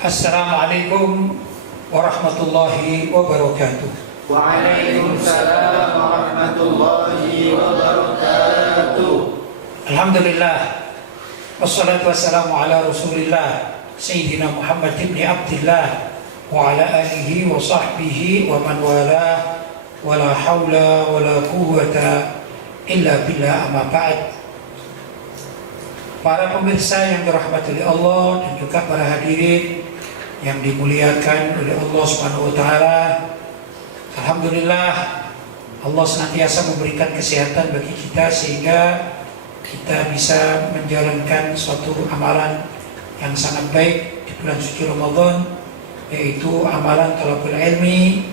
Assalamualaikum warahmatullahi wabarakatuh. Waalaikumsalam warahmatullahi wabarakatuh. Alhamdulillah, wassalatu wassalamu ala rasulillah Sayyidina Muhammad ibn Abdillah wa ala alihi wa sahbihi wa man wala wa la hawla wa la quwwata illa billah, amma ba'd. Para pemirsa yang dirahmati oleh Allah dan juga para hadirin yang dimuliakan oleh Allah Subhanahu wa taala. Alhamdulillah, Allah senantiasa memberikan kesehatan bagi kita sehingga kita bisa menjalankan suatu amalan yang sangat baik di bulan suci Ramadan, yaitu amalan talabul ilmi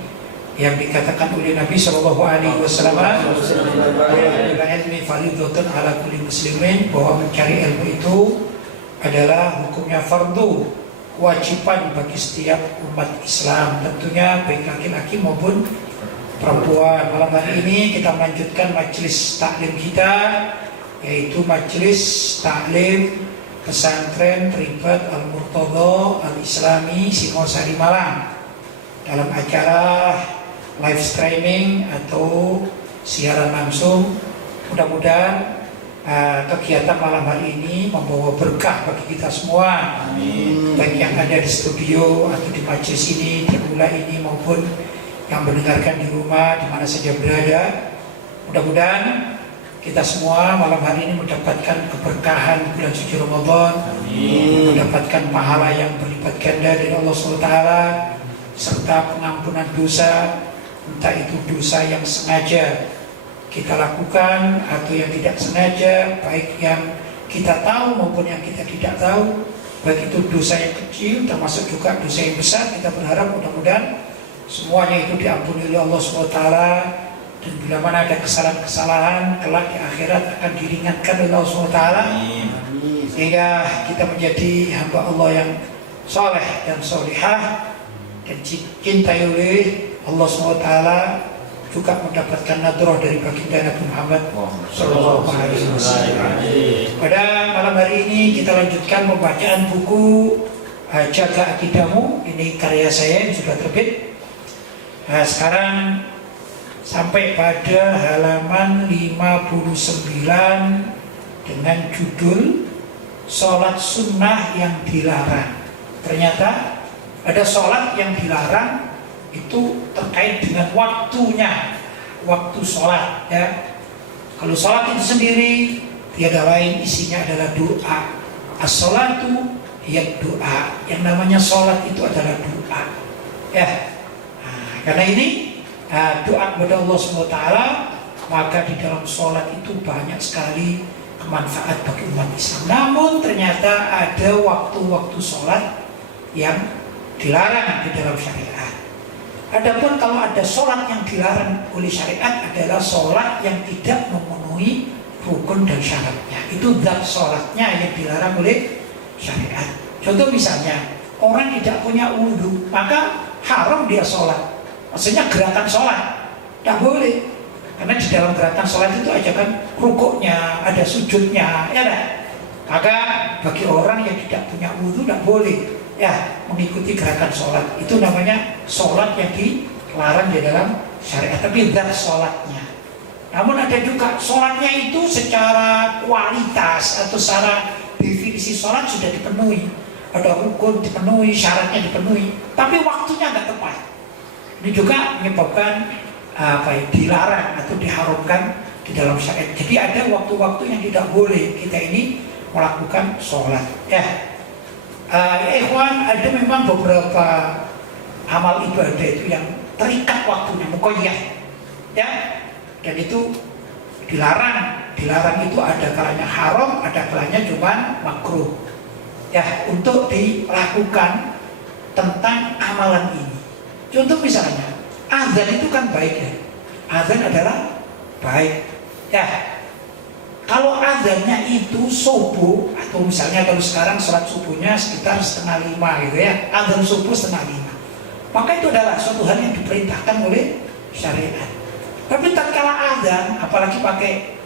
yang dikatakan oleh Nabi Shallallahu Alaihi Wasallam, talabul ilmi fardhun ala kulli muslimin, bahwa mencari ilmu itu adalah hukumnya fardu, kewajiban bagi setiap umat Islam, tentunya baik laki-laki maupun perempuan. Malam hari ini kita melanjutkan majelis taklim kita, yaitu majelis taklim pesantren Ribat Al-Murtadha Al-Islami Singosari Malang, dalam acara live streaming atau siaran langsung. Mudah-mudahan kegiatan malam hari ini membawa berkah bagi kita semua. Amin. Baik yang ada di studio atau di majelis ini, di aula ini, maupun yang mendengarkan di rumah di mana saja berada. Mudah-mudahan kita semua malam hari ini mendapatkan keberkahan bulan suci Ramadan. Amin. Mendapatkan pahala yang berlipat ganda dari Allah SWT, serta pengampunan dosa, entah itu dosa yang sengaja kita lakukan atau yang tidak sengaja, baik yang kita tahu maupun yang kita tidak tahu, baik itu dosa yang kecil termasuk juga dosa yang besar. Kita berharap mudah-mudahan semuanya itu diampuni oleh Allah SWT, dan bila mana ada kesalahan-kesalahan kelak di akhirat akan diringankan oleh Allah SWT, sehingga kita menjadi hamba Allah yang soleh dan solihah dan dicintai oleh Allah SWT, juga mendapatkan nadrah dari baginda Nabi Muhammad Sallallahu Alaihi Wasallam. Pada malam hari ini kita lanjutkan pembacaan buku Jaga Akidahmu. Ini karya saya yang sudah terbit. Sekarang sampai pada halaman 59 dengan judul Sholat Sunnah yang Dilarang. Ternyata ada sholat yang dilarang itu terkait dengan waktunya, waktu sholat, ya. Kalau sholat itu sendiri tiada lain isinya adalah doa. As-sholatu ya doa. Yang namanya sholat itu adalah doa, ya. Karena ini doa kepada Allah SWT, maka di dalam sholat itu banyak sekali kemanfaat bagi umat Islam. Namun ternyata ada waktu-waktu sholat yang dilarang di dalam syariat. Adapun kalau ada sholat yang dilarang oleh syariat adalah sholat yang tidak memenuhi rukun dan syaratnya. Itu zat sholatnya yang dilarang oleh syariat. Contoh misalnya, orang tidak punya wudhu, maka haram dia sholat. Maksudnya gerakan sholat tidak boleh, karena di dalam gerakan sholat itu aja kan rukuknya, ada sujudnya, ya kan? Maka bagi orang yang tidak punya wudhu tidak boleh ya mengikuti gerakan sholat. Itu namanya sholat yang dilarang di dalam syariat, tapi zat sholatnya. Namun ada juga sholatnya itu secara kualitas atau secara definisi sholat sudah dipenuhi, ada rukun dipenuhi, syaratnya dipenuhi, tapi waktunya nggak tepat. Ini juga menyebabkan dilarang atau diharamkan di dalam syariat. Jadi ada waktu-waktu yang tidak boleh kita ini melakukan sholat, ya. Ikhwan, ada memang beberapa amal ibadah itu yang terikat waktunya, muqayyad, ya, dan itu dilarang. Dilarang itu ada kalanya haram, ada kalanya cuma makruh, ya, untuk dilakukan tentang amalan ini. Contoh misalnya, azan itu kan baik, ya, azan adalah baik, ya. Kalau azannya itu subuh, atau misalnya kalau sekarang sholat subuhnya sekitar 4:30 gitu, ya, azan subuh 4:30, maka itu adalah suatu hal yang diperintahkan oleh syariat. Tapi tatkala azan, apalagi pakai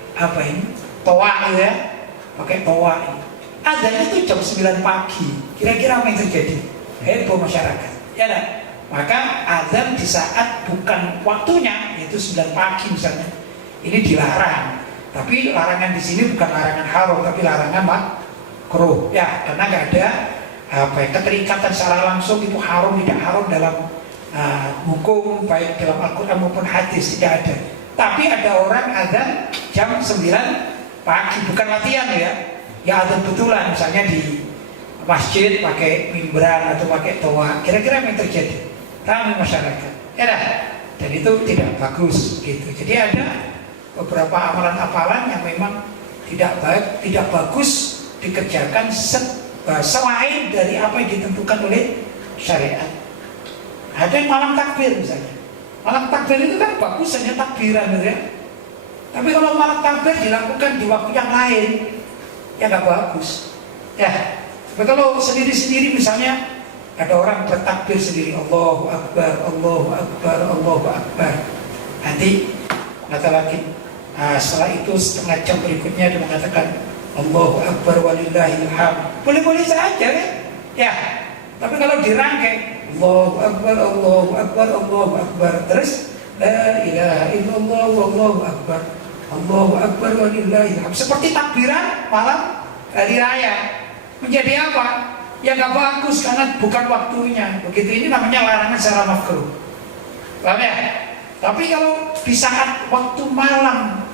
toa, ya, pakai toa ini, azan itu jam 9 pagi, kira-kira apa yang terjadi? heboh masyarakat. Ya kan? Maka azan di saat bukan waktunya, yaitu 9 pagi misalnya, ini dilarang. Tapi larangan di sini bukan larangan haram, tapi larangan makruh. Ya, karena nggak ada keterikatan secara langsung itu haram tidak haram dalam hukum baik dalam Al-Quran maupun hadis, tidak ada. Tapi ada orang azan jam 9 pagi, bukan latihan ya azan betulan, misalnya di masjid pakai mimbaran atau pakai toa, kira-kira apa yang terjadi? Ramai masyarakat, ya dah. Dan itu tidak bagus gitu. Jadi ada beberapa amalan-amalan yang memang tidak baik, tidak bagus dikerjakan selain dari apa yang ditentukan oleh syariat. Ada yang malam takbir misalnya. Malam takbir itu kan bagus hanya takbiran gitu ya. Tapi kalau malam takbir dilakukan di waktu yang lain, ya nggak bagus. Ya. Tapi kalau sendiri-sendiri misalnya ada orang bertakbir sendiri, Allahu Akbar, Allahu Akbar, Allahu Akbar. Nanti kata lagi, setelah itu setengah jam berikutnya dia mengatakan Allahu Akbar walillahil hamd. Boleh-boleh saja kan? Ya. Tapi kalau dirangkai Allahu Akbar, Allahu Akbar, Allahu Akbar, terus la ilaha illallah wallahu akbar, Allahu Akbar walillahil hamd. Seperti takbiran malam hari raya. Menjadi apa? Ya nggak bagus karena bukan waktunya. Begitu, ini namanya larangan secara makruh. Paham ya? Tapi kalau di saat waktu malam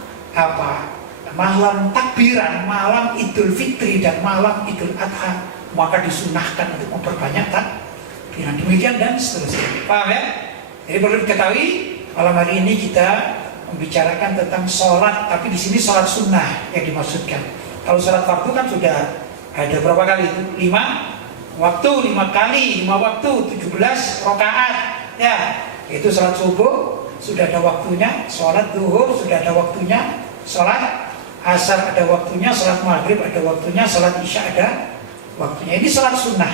malam takbiran, malam Idul Fitri dan malam Idul Adha, maka disunahkan untuk memperbanyak takbiran. Demikian dan seterusnya. Paham ya? Jadi perlu diketahui malam hari ini kita membicarakan tentang sholat, tapi di sini sholat sunnah yang dimaksudkan. Kalau sholat fardu kan sudah ada berapa kali itu? 5 waktu, 5 kali, 5 waktu, 17 rakaat. Ya, itu sholat subuh sudah ada waktunya, sholat zuhur sudah ada waktunya, sholat asar ada waktunya, sholat maghrib ada waktunya, sholat isya ada waktunya. Ini sholat sunnah.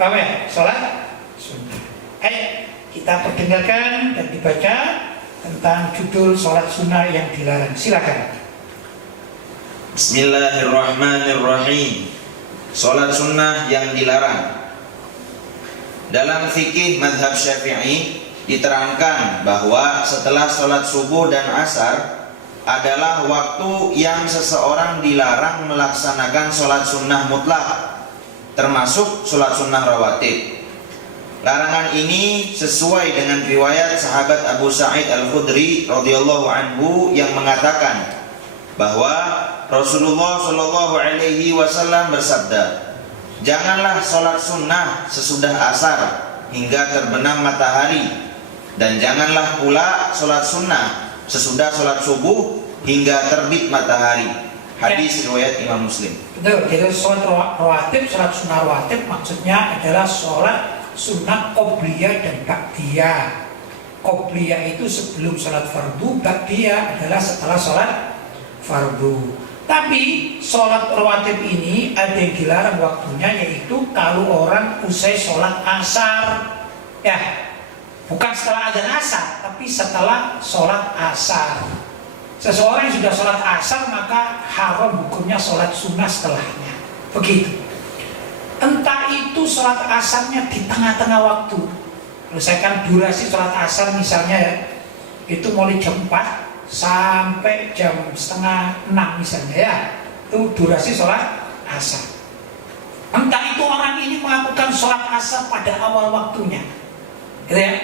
Paham ya? Sholat sunnah. Ayo kita perdengarkan dan dibaca tentang judul sholat sunnah yang dilarang. Silakan. Bismillahirrahmanirrahim. Sholat sunnah yang dilarang. Dalam fikih mazhab Syafi'i diterangkan bahwa setelah sholat subuh dan asar adalah waktu yang seseorang dilarang melaksanakan sholat sunnah mutlak, termasuk sholat sunnah rawatib. Larangan ini sesuai dengan riwayat sahabat Abu Sa'id Al-Khudri radhiyallahu anhu yang mengatakan bahwa Rasulullah Shallallahu Alaihi Wasallam bersabda, janganlah sholat sunnah sesudah asar hingga terbenam matahari, dan janganlah pula sholat sunnah sesudah sholat subuh hingga terbit matahari. Hadis riwayat Imam Muslim. Betul. Jadi sholat rawatib, sholat sunnah rawatib maksudnya adalah sholat sunnah qobliyah dan ba'diyah. Qobliyah itu sebelum sholat fardu, ba'diyah adalah setelah sholat fardu. Tapi sholat rawatib ini ada yang dilarang waktunya, yaitu kalau orang usai sholat asar, ya, bukan setelah azan asar, tapi setelah sholat asar. Seseorang yang sudah sholat asar maka haram hukumnya sholat sunnah setelahnya. Begitu. Entah itu sholat asarnya di tengah-tengah waktu. Misalkan durasi sholat asar misalnya ya, itu mulai jam 4 sampai jam 5:30 misalnya ya, itu durasi sholat asar. Entah itu orang ini melakukan sholat asar pada awal waktunya, gitu ya.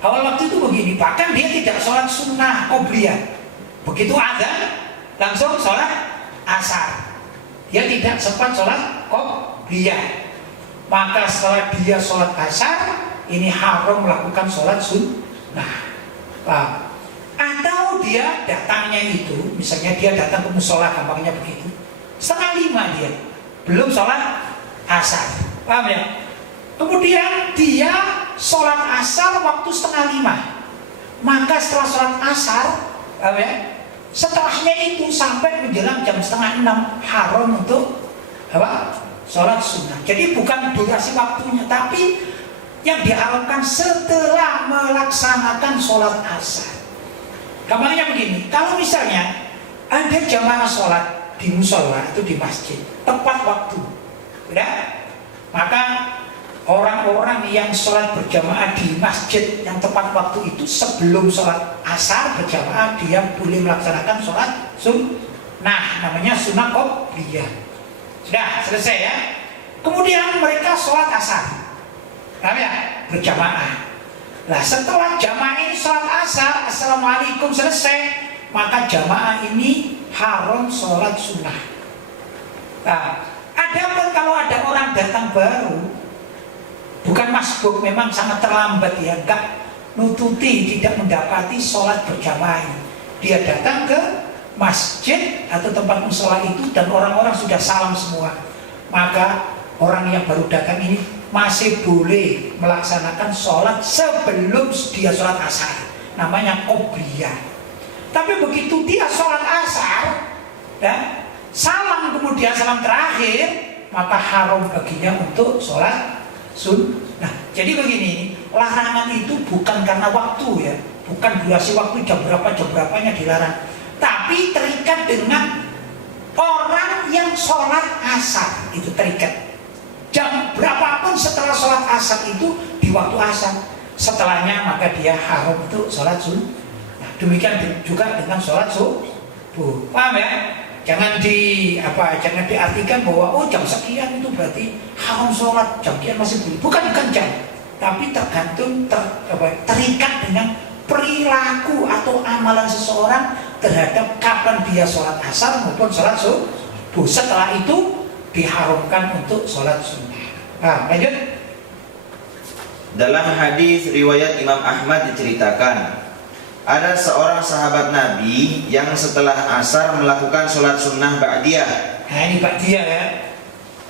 Awal waktu itu begini, bahkan dia tidak sholat sunnah qobliyah, begitu azan langsung sholat asar, dia tidak sempat sholat qobliyah. Maka setelah dia sholat asar, ini haram melakukan sholat sunnah. Paham? Atau dia datangnya itu, misalnya dia datang ke musola, gampangnya begitu, 4:30 dia belum sholat asar, paham ya? Kemudian dia sholat asar waktu 4:30, maka setelah sholat asar, paham ya? Setelahnya itu sampai menjelang jam 5:30 haram untuk apa? Sholat sunnah. Jadi bukan durasi waktunya, tapi yang diharamkan setelah melaksanakan sholat asar. Gampangnya begini, kalau misalnya ada jamaah sholat di musola atau di masjid tepat waktu, udah, maka orang-orang yang sholat berjamaah di masjid yang tepat waktu itu sebelum sholat asar berjamaah, dia boleh melaksanakan sholat sunnah, namanya sunnah qobliyah. Sudah selesai ya. Kemudian mereka sholat asar, paham ya, berjamaah. Nah setelah jamaah ini sholat asar, assalamualaikum, selesai, maka jamaah ini haram sholat sunnah. Nah, adapun kalau ada orang datang baru, bukan masbuk, memang sangat terlambat ya, enggak nututi, tidak mendapati sholat berjamaah ini. Dia datang ke masjid atau tempat mushola itu dan orang-orang sudah salam semua, maka orang yang baru datang ini masih boleh melaksanakan sholat sebelum dia sholat asar, namanya qobliyah. Tapi begitu dia sholat asar ya, salam kemudian salam terakhir, maka haram baginya untuk sholat sunnah. Jadi begini, larangan itu bukan karena waktu ya, bukan durasi waktu jam berapanya dilarang, tapi terikat dengan orang yang sholat asar, itu terikat. Jam berapapun setelah sholat asar itu di waktu asar, setelahnya maka dia haram untuk sholat sunnah. Nah, demikian juga dengan sholat subuh, paham ya? Jangan diartikan bahwa oh jam sekian itu berarti haram sholat, jam sekian masih boleh. Bukan jam, tapi tergantung terikat dengan perilaku atau amalan seseorang terhadap kapan dia sholat asar maupun sholat subuh. Setelah itu diharamkan untuk sholat sunnah. Nah, lanjut. Dalam hadis riwayat Imam Ahmad diceritakan, ada seorang sahabat Nabi yang setelah asar melakukan sholat sunnah ba'diyah. Nah ini ba'diyah ya.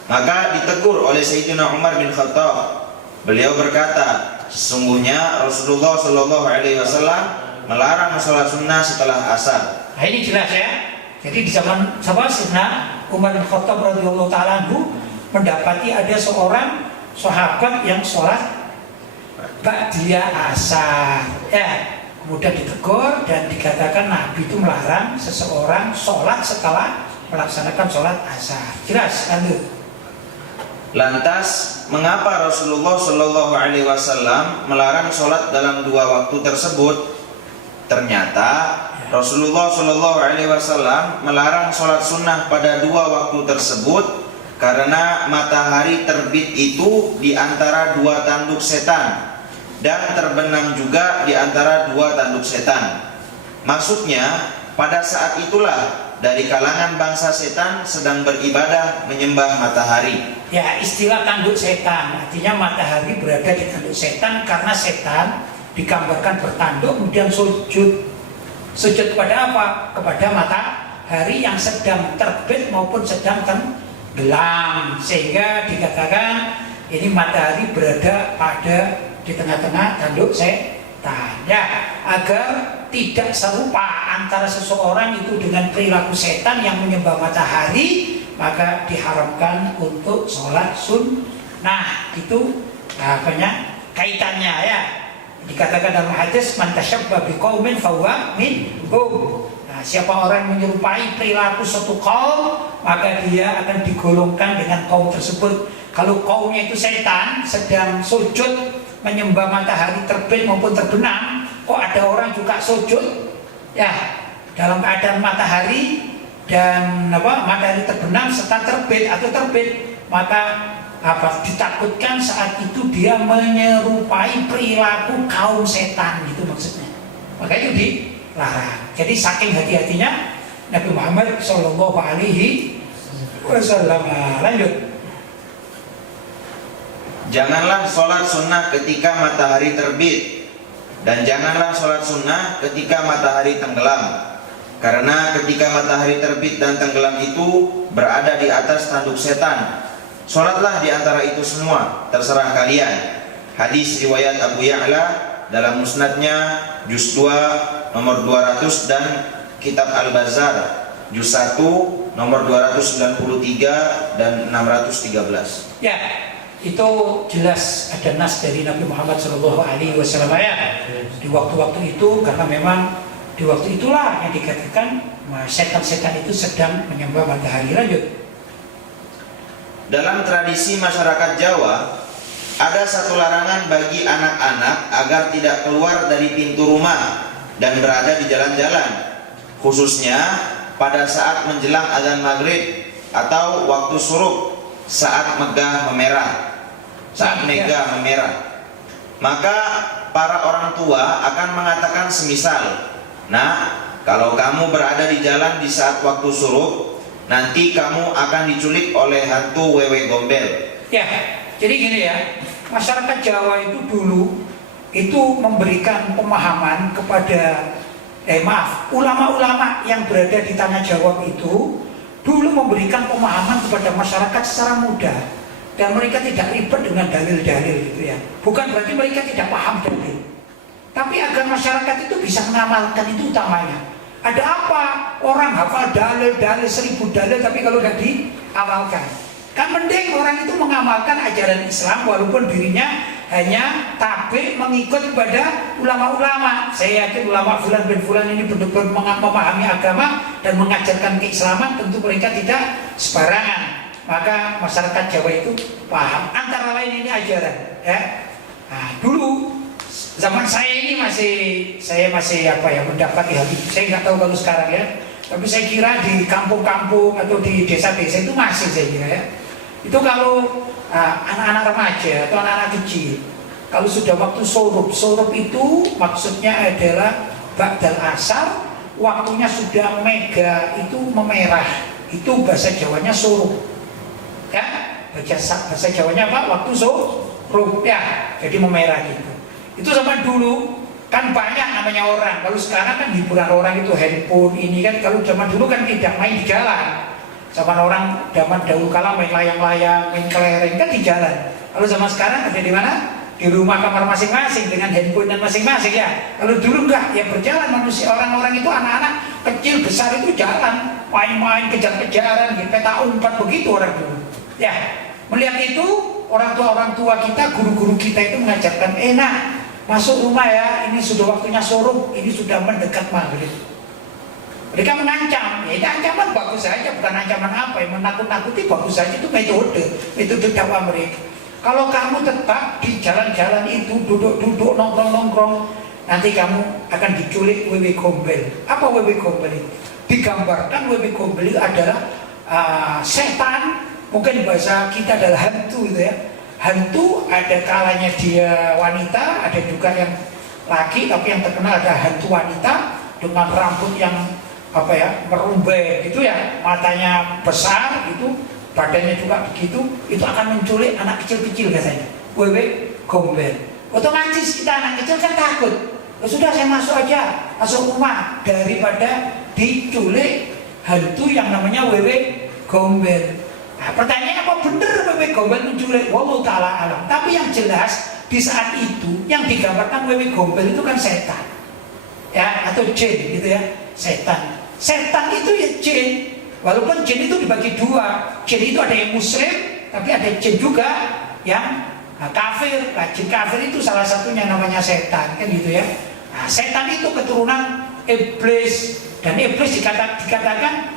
Maka ditegur oleh Sayyidina Umar bin Khattab. Beliau berkata, sesungguhnya Rasulullah Shallallahu Alaihi Wasallam melarang sholat sunnah setelah asar. Nah ini jelas ya. Jadi di zaman Sayyidina Umar bin Khattab radhiyallahu ta'ala anhu mendapati ada seorang sahabat yang sholat ba'diyah asar ya. Kemudian ditegur dan dikatakan Nabi itu melarang seseorang sholat setelah melaksanakan sholat asar. Jelas, lanjut. Lantas, mengapa Rasulullah Shallallahu Alaihi Wasallam melarang sholat dalam dua waktu tersebut? Ternyata Rasulullah Shallallahu Alaihi Wasallam melarang sholat sunnah pada dua waktu tersebut karena matahari terbit itu di antara dua tanduk setan dan terbenam juga di antara dua tanduk setan. Maksudnya, pada saat itulah dari kalangan bangsa setan sedang beribadah menyembah matahari. Ya, istilah tanduk setan artinya matahari berada di tanduk setan karena setan digambarkan bertanduk kemudian sujud. Sujud kepada apa? Kepada matahari yang sedang terbit maupun sedang tenggelam, sehingga dikatakan ini matahari berada pada di tengah-tengah tanduk setan ya, agar tidak serupa antara seseorang itu dengan perilaku setan yang menyembah matahari, maka diharamkan untuk sholat sunnah. Itu kaitannya ya. Dikatakan dalam hadis man tashabba biqaumin fahuwa minhum. Nah, siapa orang menyerupai perilaku suatu kaum, maka dia akan digolongkan dengan kaum tersebut. Kalau kaumnya itu setan sedang sujud menyembah matahari terbit maupun terbenam, kok ada orang juga sujud ya dalam keadaan matahari dan matahari terbenam serta terbit atau terbit, maka ditakutkan saat itu dia menyerupai perilaku kaum setan, gitu maksudnya. Maka itu dilarang. Jadi saking hati-hatinya Nabi Muhammad Shallallahu Alaihi Wasallam. Lanjut. Janganlah sholat sunnah ketika matahari terbit, dan janganlah sholat sunnah ketika matahari tenggelam, karena ketika matahari terbit dan tenggelam itu berada di atas tanduk setan. Sholatlah di antara itu semua, terserah kalian. Hadis riwayat Abu Ya'la dalam musnadnya juz 2 nomor 200 dan kitab Al-Bazar juz 1 nomor 293 dan 613. Ya, itu jelas ada nas dari Nabi Muhammad SAW ya. Di waktu-waktu itu, karena memang di waktu itulah yang dikatakan setan-setan itu sedang menyembah matahari. Lanjut. Dalam tradisi masyarakat Jawa, ada satu larangan bagi anak-anak agar tidak keluar dari pintu rumah dan berada di jalan-jalan, khususnya pada saat menjelang azan maghrib atau waktu syuruk, saat megah memerah. Maka para orang tua akan mengatakan semisal, "Nah, kalau kamu berada di jalan di saat waktu syuruk, nanti kamu akan diculik oleh hantu wewe gombel." Ya, jadi gini ya, masyarakat Jawa itu dulu itu memberikan pemahaman kepada ulama-ulama yang berada di tanah Jawa itu dulu memberikan pemahaman kepada masyarakat secara mudah, dan mereka tidak ribet dengan dalil-dalil gitu ya. Bukan berarti mereka tidak paham dalil, tapi agar masyarakat itu bisa mengamalkan, itu utamanya. Ada apa orang hafal dalil-dalil 1000 dalil tapi kalau tidak diamalkan? Kan mending orang itu mengamalkan ajaran Islam walaupun dirinya hanya tabe mengikut kepada ulama-ulama. Saya yakin ulama fulan bin fulan ini benar-benar memahami agama dan mengajarkan keislaman, tentu mereka tidak sembarangan. Maka masyarakat Jawa itu paham. Antara lain ini ajaran ya. Nah, dulu zaman saya ini saya masih mendapat hal itu. Saya nggak tahu kalau sekarang ya. Tapi saya kira di kampung-kampung atau di desa-desa itu masih, saya kira ya. Itu kalau anak-anak remaja atau anak-anak kecil, kalau sudah waktu sorub itu maksudnya adalah ba'dal asar, waktunya sudah mega itu memerah, itu bahasa Jawanya sorub. Ya, bahasa Jawanya apa? Waktu sorub ya, jadi memerah gitu. Itu zaman dulu kan banyak namanya orang. Kalau sekarang kan hiburan orang itu handphone ini kan. Kalau zaman dulu kan tidak main di jalan. Zaman orang zaman dahulu kala main layang-layang, main kelereng kan di jalan. Kalau zaman sekarang ada di mana? Di rumah kamar masing-masing dengan handphone dan masing-masing ya. Kalau dulu enggak, ya berjalan manusia, orang-orang itu anak-anak kecil besar itu jalan, main-main, kejar-kejaran, peta umpat, begitu orang dulu. Ya, melihat itu orang tua kita, guru-guru kita itu mengajarkan, enak masuk rumah ya, ini sudah waktunya sorub, ini sudah mendekat maghrib. Mereka mengancam, ya itu ancaman bagus saja, bukan ancaman apa, yang menakut-nakuti bagus saja, itu metode dakwah mereka. Kalau kamu tetap di jalan-jalan itu, duduk-duduk, nongkrong-nongkrong, nanti kamu akan diculik wewe gombel. Apa wewe gombel itu? Digambarkan wewe gombel itu adalah setan, mungkin bahasa kita adalah hantu gitu ya. Hantu ada kalanya dia wanita, ada juga yang laki, tapi yang terkenal ada hantu wanita dengan rambut yang merumbai gitu ya, matanya besar itu, badannya juga begitu, itu akan menculik anak kecil-kecil katanya, wewe gombel. Otomatis kita anak kecil kan takut, sudah saya masuk aja, masuk rumah daripada diculik hantu yang namanya wewe gombel. Nah, pertanyaannya apa benar wewe gombel menculik? Wallahu ta'ala alam. Tapi yang jelas di saat itu yang digambarkan wewe gombel itu kan setan, ya, atau jin gitu ya, setan. Setan itu ya jin. Walaupun jin itu dibagi dua. Jin itu ada yang muslim, tapi ada jin juga yang kafir. Nah, jin kafir itu salah satunya namanya setan, kan gitu ya. Nah, setan itu keturunan iblis, dan iblis dikatakan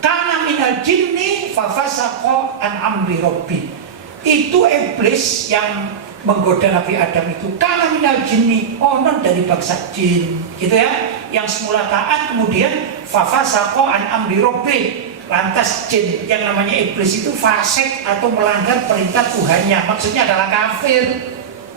kana minal jinni fafasaqa an amri rabbi. Itu iblis yang menggoda Nabi Adam itu kana minal jinni, non dari bangsa jin gitu ya, yang semula taat kemudian fafasaqa an amri rabbi. Lantas jin yang namanya iblis itu fasik atau melanggar perintah Tuhannya, maksudnya adalah kafir.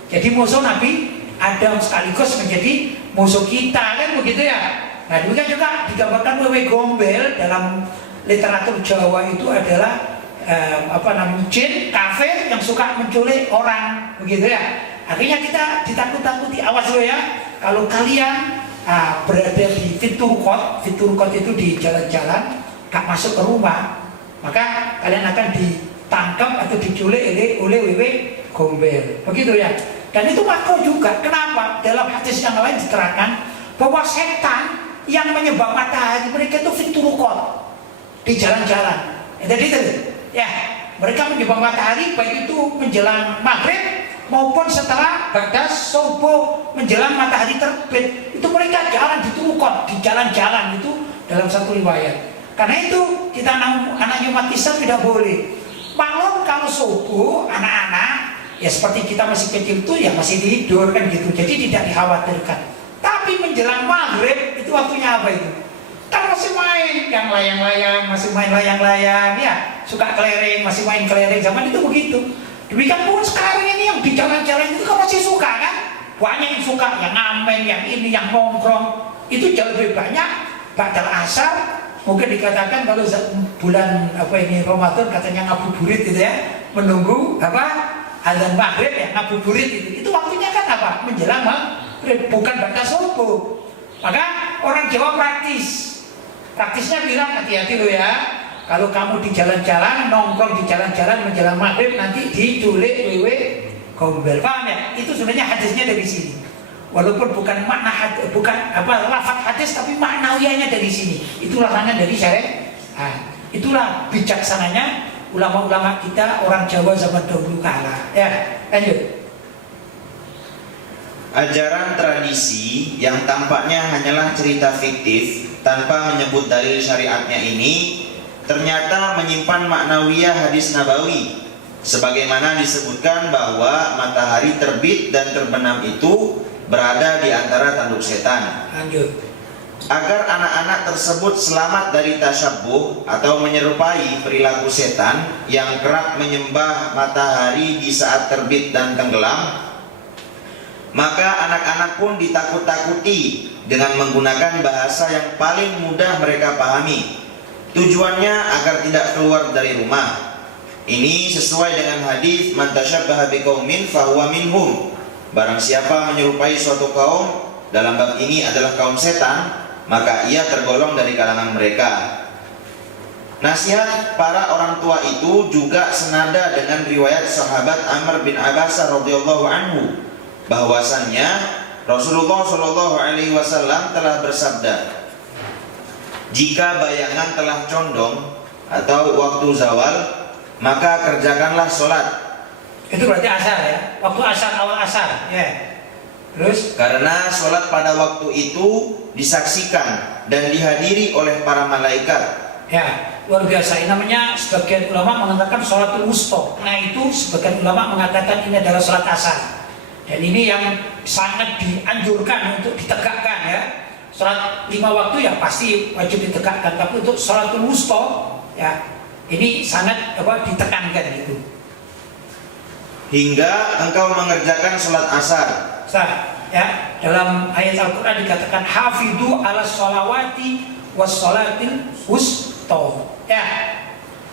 Jadi musuh Nabi Adam sekaligus menjadi musuh kita, kan begitu ya. Nah, demikian juga digambarkan wewe gombel dalam literatur Jawa itu adalah jin kafir yang suka menculik orang, begitu ya. Akhirnya kita ditakut-takuti, awas lo ya, kalau kalian berada di fiturkot itu di jalan-jalan, gak masuk ke rumah, maka kalian akan ditangkap atau diculik oleh wewe gombel, begitu ya. Dan itu makro juga. Kenapa? Dalam hadis yang lain diterangkan bahwa setan yang menyebab matahari mereka itu fiturkot di jalan-jalan. Jadi itu ya, mereka menyebab matahari baik itu menjelang maghrib maupun setelah badas subuh menjelang matahari terbit. Itu mereka jalan di turukot, di jalan-jalan itu dalam satu riwayat. Karena itu kita anak umat Islam tidak boleh. Maklum kalau subuh anak-anak ya seperti kita masih kecil tuh ya masih tidur kan gitu, jadi tidak dikhawatirkan. Tapi menjelang maghrib itu waktunya apa itu? Kan masih main yang layang-layang, masih main layang-layang ya, suka kelereng, masih main kelereng, zaman itu begitu. Demikian pun sekarang ini yang di jalan-jalan itu kan masih suka kan, banyak yang suka, yang ngamen, yang ini, yang nongkrong, itu jauh lebih banyak badal asar. Mungkin dikatakan kalau bulan apa ini Ramadan katanya ngabuburit gitu ya, menunggu apa azan maghrib ya, ngabuburit itu waktunya kan apa, menjelang maghrib, bukan batas subuh. Maka orang Jawa praktisnya bilang hati-hati lo ya, kalau kamu di jalan-jalan nongkrong di jalan-jalan menjelang maghrib nanti diculik wewe gombel, paham ya? Itu sebenarnya hadisnya dari sini, walaupun bukan makna bukan apa lafaz hadis, tapi maknawianya dari sini. Itu larangan dari syariat. Itulah bijaksananya ulama-ulama kita orang Jawa zaman dahulu kala. Ya, lanjut. Ajaran tradisi yang tampaknya hanyalah cerita fiktif tanpa menyebut dalil syariatnya ini ternyata menyimpan maknawiyah hadis nabawi, sebagaimana disebutkan bahwa matahari terbit dan terbenam itu berada di antara tanduk setan. Lanjut. Agar anak-anak tersebut selamat dari tasyabbuh atau menyerupai perilaku setan yang kerap menyembah matahari di saat terbit dan tenggelam, maka anak-anak pun ditakut-takuti dengan menggunakan bahasa yang paling mudah mereka pahami. Tujuannya agar tidak keluar dari rumah. Ini sesuai dengan hadis man tasyabbaha biqaumin fahuwa minhum. Barang siapa menyerupai suatu kaum, dalam bab ini adalah kaum setan, maka ia tergolong dari kalangan mereka. Nasihat para orang tua itu juga senada dengan riwayat sahabat Amr bin Abbas radhiyallahu anhu, bahwasannya Rasulullah Shallallahu Alaihi Wasallam telah bersabda, jika bayangan telah condong atau waktu zawal, maka kerjakanlah sholat. Itu berarti asar ya, waktu asar, awal asar ya. Terus karena sholat pada waktu itu disaksikan dan dihadiri oleh para malaikat. Ya, luar biasa. Ini namanya sebagian ulama mengatakan sholatul wusta. Nah itu sebagian ulama mengatakan ini adalah sholat asar. Dan ini yang sangat dianjurkan untuk ditegakkan ya. Sholat 5 waktu ya pasti wajib ditegakkan, tapi untuk sholatul wusta ya ini sangat ditekankan gitu. Hingga engkau mengerjakan sholat asar. Ya, dalam ayat Al-Quran dikatakan hafidhu ala sholawati was sholatil wusta. Ya,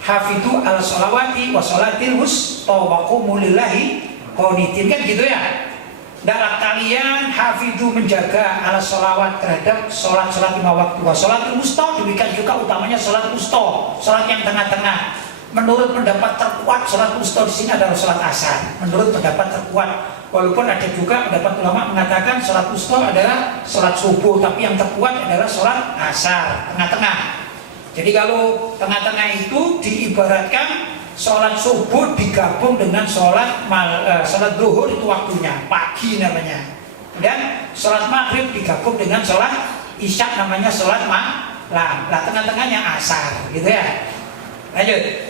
hafidhu ala sholawati was sholatil wusta wa qumu lillahi qanitin, kan gitu ya. Hendaklah kalian hafidhu menjaga ala sholawat terhadap sholat-sholat 5 waktu wa sholatil wusta, demikian juga utamanya sholat wusta, sholat yang tengah-tengah. Menurut pendapat terkuat sholat wusta di sini adalah sholat asar. Menurut pendapat terkuat, walaupun ada juga pendapat ulama mengatakan sholat wusta adalah sholat subuh, tapi yang terkuat adalah sholat asar, tengah-tengah. Jadi kalau tengah-tengah itu diibaratkan sholat subuh digabung dengan sholat zuhur, itu waktunya pagi namanya. Dan sholat maghrib digabung dengan sholat isya namanya sholat malam. Lah tengah-tengahnya asar, gitu ya. Lanjut.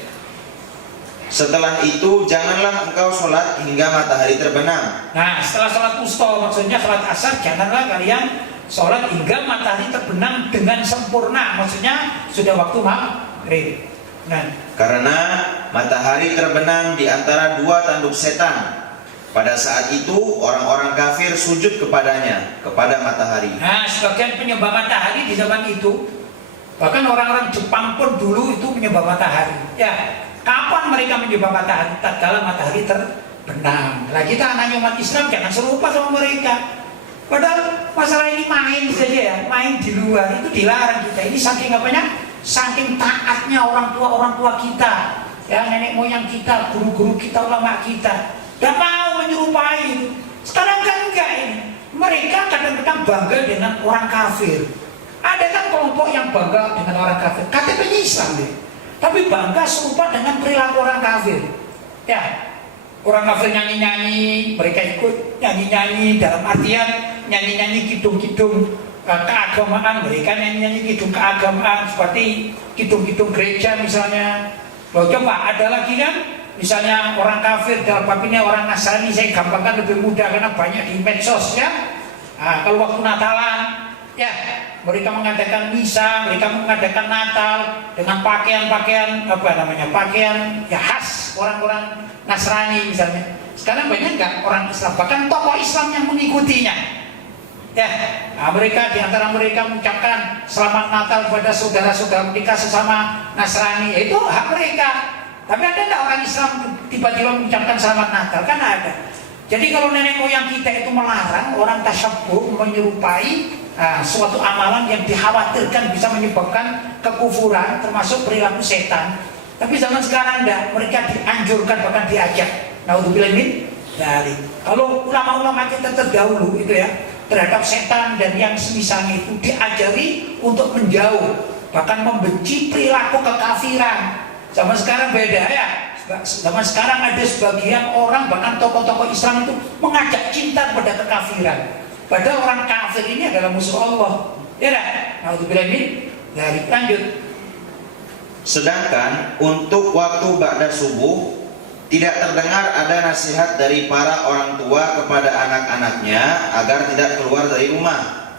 Setelah itu janganlah engkau sholat hingga matahari terbenam. Nah, setelah sholat wusta, maksudnya sholat asar, janganlah kalian sholat hingga matahari terbenam dengan sempurna. Maksudnya sudah waktu maghrib. Nah, karena matahari terbenam di antara 2 tanduk setan. Pada saat itu orang-orang kafir sujud kepadanya, kepada matahari. Nah, sebagian penyembah matahari di zaman itu, bahkan orang-orang Jepang pun dulu itu menyembah matahari. Ya, kapan mereka menyembah matahari? Tatkala matahari terbenam. Nah, kita anaknya umat Islam jangan serupa sama mereka. Padahal masalah ini main saja ya, main di luar itu dilarang kita. Ini saking apanya? Saking taatnya orang tua kita, ya nenek moyang kita, guru-guru kita, ulama kita, dan mau menyerupai. Sekarang kan enggak ini. Mereka kadang-kadang bangga dengan orang kafir. Ada kan kelompok yang bangga dengan orang kafir, KTP-nya Islam deh, tapi bangga serupa dengan perilaku orang kafir. Ya, orang kafir nyanyi-nyanyi, mereka ikut nyanyi-nyanyi, dalam artian nyanyi-nyanyi kidung-kidung keagamaan, mereka nyanyi-nyanyi kidung keagamaan seperti kidung-kidung gereja misalnya. Loh, coba ada lagi kan misalnya orang kafir, dalam bab ini orang Nasrani saya gampangkan lebih mudah karena banyak di medsos ya. Kalau waktu Natalan ya, mereka mengadakan misa, mereka mengadakan Natal dengan pakaian-pakaian pakaian ya khas orang-orang Nasrani misalnya. Sekarang banyak nggak orang Islam, bahkan tokoh Islam yang mengikutinya. Ya, mereka di antara mereka mengucapkan selamat Natal kepada saudara-saudara mereka sesama Nasrani, itu hak mereka. Tapi ada tidak orang Islam tiba-tiba mengucapkan selamat Natal? Kan ada. Jadi kalau nenek moyang kita itu melarang orang tasyabbuh, menyerupai suatu amalan yang dikhawatirkan bisa menyebabkan kekufuran, termasuk perilaku setan. Tapi zaman sekarang enggak, mereka dianjurkan bahkan diajak. Naudzubillah min dzalik. Kalau ulama-ulama kita terdahulu itu ya, terhadap setan dan yang semisalnya itu diajari untuk menjauh, bahkan membenci perilaku kekafiran. Zaman sekarang beda ya. Zaman sekarang ada sebagian orang, bahkan tokoh-tokoh Islam itu mengajak cinta kepada kekafiran. Padahal orang kafir ini adalah musuh Allah. Ya dah. Naudzubillah min dzalik. Lanjut. Sedangkan untuk waktu ba'da subuh tidak terdengar ada nasihat dari para orang tua kepada anak-anaknya agar tidak keluar dari rumah.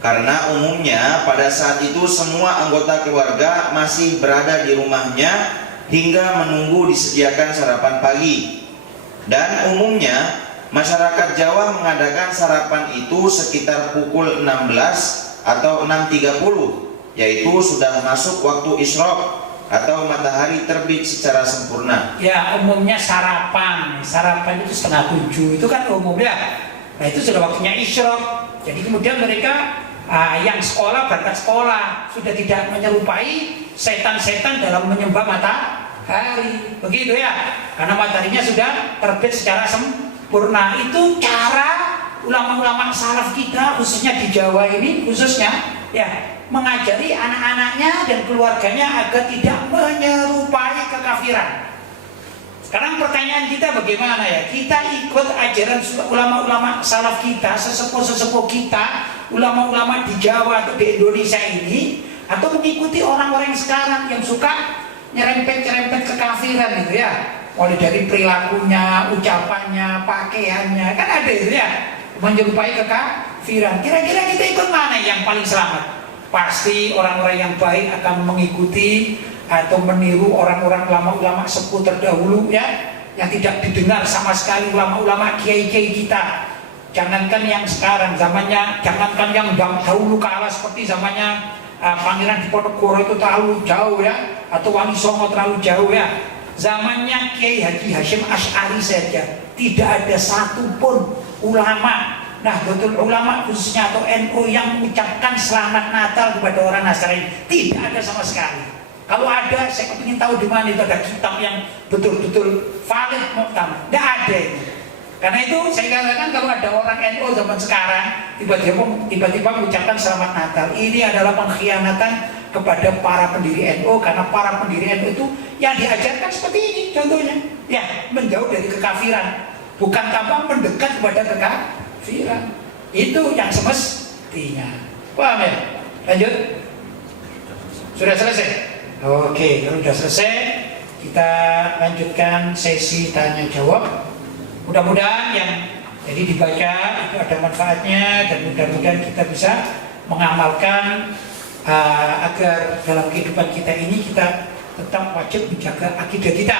Karena umumnya pada saat itu semua anggota keluarga masih berada di rumahnya hingga menunggu disediakan sarapan pagi. Dan umumnya masyarakat Jawa mengadakan sarapan itu sekitar pukul 16 atau 6.30, yaitu sudah masuk waktu isyraq atau matahari terbit secara sempurna. Ya, umumnya sarapan itu 6:30, itu kan umumnya. Nah, itu sudah waktunya isyraq. Jadi kemudian mereka yang sekolah berangkat sekolah, sudah tidak menyerupai setan-setan dalam menyembah matahari, begitu ya, karena mataharinya sudah terbit secara sempurna. Itu cara ulama-ulama salaf kita, khususnya di Jawa ini khususnya ya, mengajari anak-anaknya dan keluarganya agar tidak menyerupai kekafiran. Sekarang pertanyaan kita bagaimana ya? Kita ikut ajaran ulama-ulama salaf kita, sesepuh-sesepuh kita, ulama-ulama di Jawa atau di Indonesia ini, atau mengikuti orang-orang yang sekarang yang suka nyerempet-nyerempet kekafiran itu ya, mulai dari perilakunya, ucapannya, pakaiannya, kan ada itu ya, menyerupai kekafiran. Kira-kira kita ikut mana yang paling selamat? Pasti orang-orang yang baik akan mengikuti atau meniru orang-orang ulama-ulama sepuh terdahulu ya, yang tidak didengar sama sekali ulama-ulama kiai-kiai kita. Jangankan yang sekarang zamannya, jangankan yang dahulu kala seperti zamannya Pangeran Diponegoro itu terlalu jauh ya, atau Wali Songo terlalu jauh ya. Zamannya Kiai Haji Hasyim Asy'ari saja tidak ada satupun ulama, Nahdlatul Ulama khususnya atau NU yang mengucapkan selamat Natal kepada orang Nasrani. Tidak ada sama sekali. Kalau ada, saya ingin tahu di mana itu ada kitab yang betul-betul valid, muktamad. Tidak ada ini. Karena itu saya katakan kalau ada orang NU zaman sekarang tiba-tiba mengucapkan selamat Natal, ini adalah pengkhianatan kepada para pendiri NU, karena para pendiri NU itu yang diajarkan seperti ini contohnya, ya, menjauh dari kekafiran, bukan tanpa mendekat kepada kekafiran. Itu yang semestinya. Paham ya? Lanjut. Sudah selesai? Oke, kalau sudah selesai kita lanjutkan sesi tanya jawab. Mudah-mudahan yang jadi dibaca itu ada manfaatnya, dan mudah-mudahan kita bisa mengamalkan agar dalam kehidupan kita ini kita tetap wajib menjaga akidah kita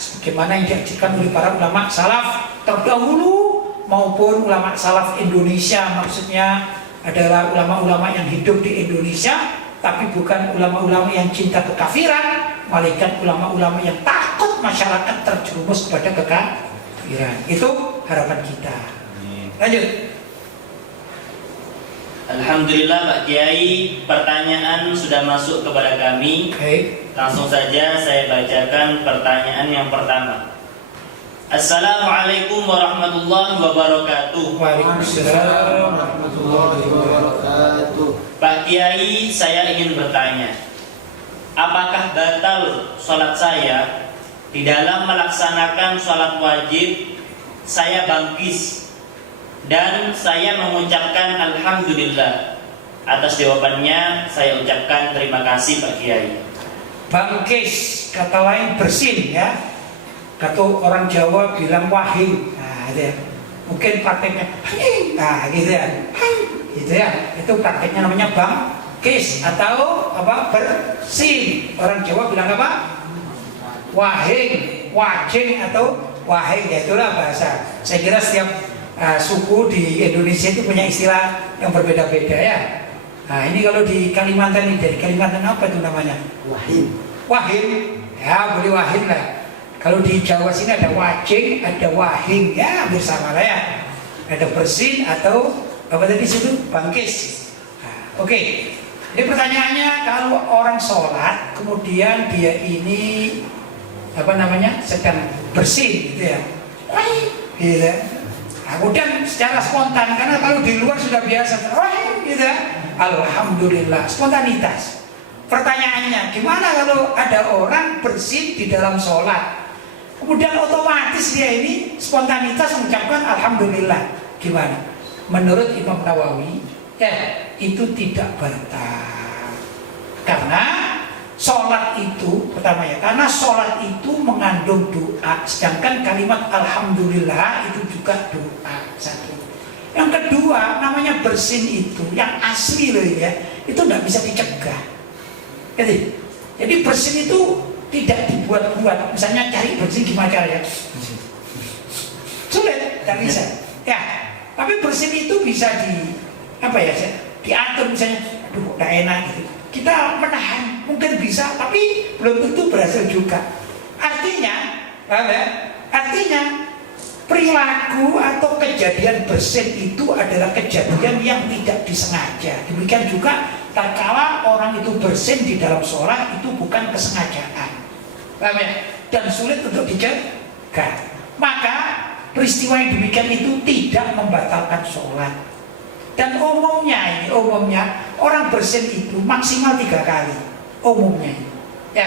sebagaimana yang diajarkan oleh para ulama salaf terdahulu maupun ulama salaf Indonesia. Maksudnya adalah ulama-ulama yang hidup di Indonesia, tapi bukan ulama-ulama yang cinta kekafiran, melainkan ulama-ulama yang takut masyarakat terjerumus kepada kekafiran. Itu harapan kita. Lanjut. Alhamdulillah Pak Kiai, pertanyaan sudah masuk kepada kami. Langsung saja saya bacakan pertanyaan yang pertama. Assalamualaikum warahmatullahi wabarakatuh. Waalaikumsalam warahmatullahi wabarakatuh. Pak Kiai, saya ingin bertanya, apakah batal sholat saya di dalam melaksanakan sholat wajib saya bangkis dan saya mengucapkan alhamdulillah? Atas jawabannya saya ucapkan terima kasih Pak Kiai. Bangkis, kata lain bersin ya. atau orang Jawa bilang wahing. Nah, itu ya. Mungkin prakteknya nah gitu ya. Gitu ya. Itu prakteknya namanya bangkis atau apa? Bersin. Orang Jawa bilang apa? Wahing, wajing atau wahing, ya itulah bahasa. Saya kira setiap suku di Indonesia itu punya istilah yang berbeda-beda ya. Nah ini kalau di Kalimantan ini, dari Kalimantan apa itu namanya? Wahim. Wahim, ya boleh wahim lah. Kalau di Jawa sini ada wajing, ada wahing, ya hampir sama lah ya. Ada bersin atau apa tadi situ? Bangkis. Nah, oke. Ini pertanyaannya, kalau orang sholat kemudian dia ini apa namanya sedang bersin gitu ya, gitu. Nah, kemudian secara spontan, karena kalau di luar sudah biasa, gitu. Alhamdulillah, spontanitas. Pertanyaannya, gimana kalau ada orang bersin di dalam sholat, kemudian otomatis dia ini spontanitas mengucapkan alhamdulillah, gimana? Menurut Imam Nawawi, ya itu tidak batal, karena sholat itu pertama ya, karena sholat itu mengandung doa, sedangkan kalimat alhamdulillah itu juga doa. Satu. Yang kedua, namanya bersin itu yang asli loh ya, itu tidak bisa dicegah. Jadi bersin itu tidak dibuat-buat. Misalnya cari bersin gimana caranya? Sulit, tidak bisa. Ya, tapi bersin itu bisa diatur misalnya, aduh, tidak enak gitu. Kita menahan, mungkin bisa, tapi belum tentu berhasil juga. Artinya, artinya perilaku atau kejadian bersin itu adalah kejadian yang tidak disengaja. Demikian juga tatkala orang itu bersin di dalam sholat itu bukan kesengajaan, dan sulit untuk dicegah. Maka peristiwa yang demikian itu tidak membatalkan sholat. Dan umumnya orang bersin itu maksimal 3 kali umumnya ya.